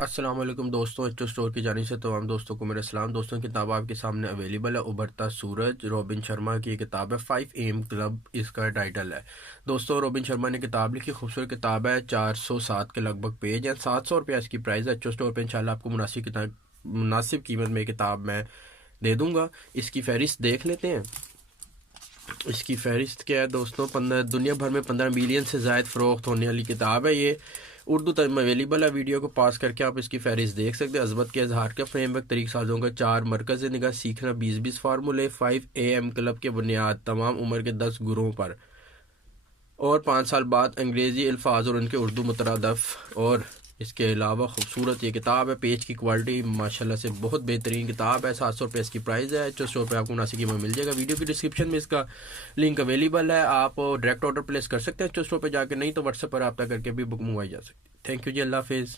अस्सलाम वालेकुम दोस्तों, एच स्टोर की जानिब से तमाम दोस्तों को मेरा सलाम। दोस्तों किताब आपके सामने अवेलेबल है। उभरता सूरज, रॉबिन शर्मा की किताब है। 5 AM क्लब इसका टाइटल है। दोस्तों रॉबिन शर्मा ने किताब लिखी, खूबसूरत किताब है। 407 के लगभग पेज हैं। 700 रुपये इसकी प्राइस है। एच स्टोर पर इंशाल्लाह आपको मुनासिब कीमत में किताब मैं दे दूँगा। इसकी फहरिस्त देख लेते हैं। इसकी फहरिस्त क्या है दोस्तों, 15 दुनिया भर में 15 मिलियन से ज़ायद फ़रोख्त होने वाली किताब है ये। उर्दू तर्जुमा अवेलेबल है। वीडियो को पास करके आप इसकी फहरिस्त देख सकते हैं। अज़मत के इजहार का फ्रेमवर्क, तरीक़ साज़ों का 4 मरकज़ निगाह, सीखना 20-20 फार्मूले, 5 AM क्लब के बुनियाद, तमाम उम्र के 10 गुरुओं पर, और 5 साल बाद अंग्रेज़ी अल्फाज और उनके उर्दू मुतरादफ़। और इसके अलावा खूबसूरत ये किताब है। पेज की क्वालिटी माशाल्लाह से बहुत बेहतरीन किताब है। 700 रुपये इसकी प्राइस है। 400 रुपये आपको मुनासिब कीमत मिल जाएगा। वीडियो की डिस्क्रिप्शन में इसका लिंक अवेलेबल है। आप डायरेक्ट ऑर्डर प्लेस कर सकते हैं 400 रुपये जाकर, नहीं तो व्हाट्सएप पर रब्ता करके भी बुक मंगवाई जा सकती है। थैंक यू जी, अल्लाह हाफिज़।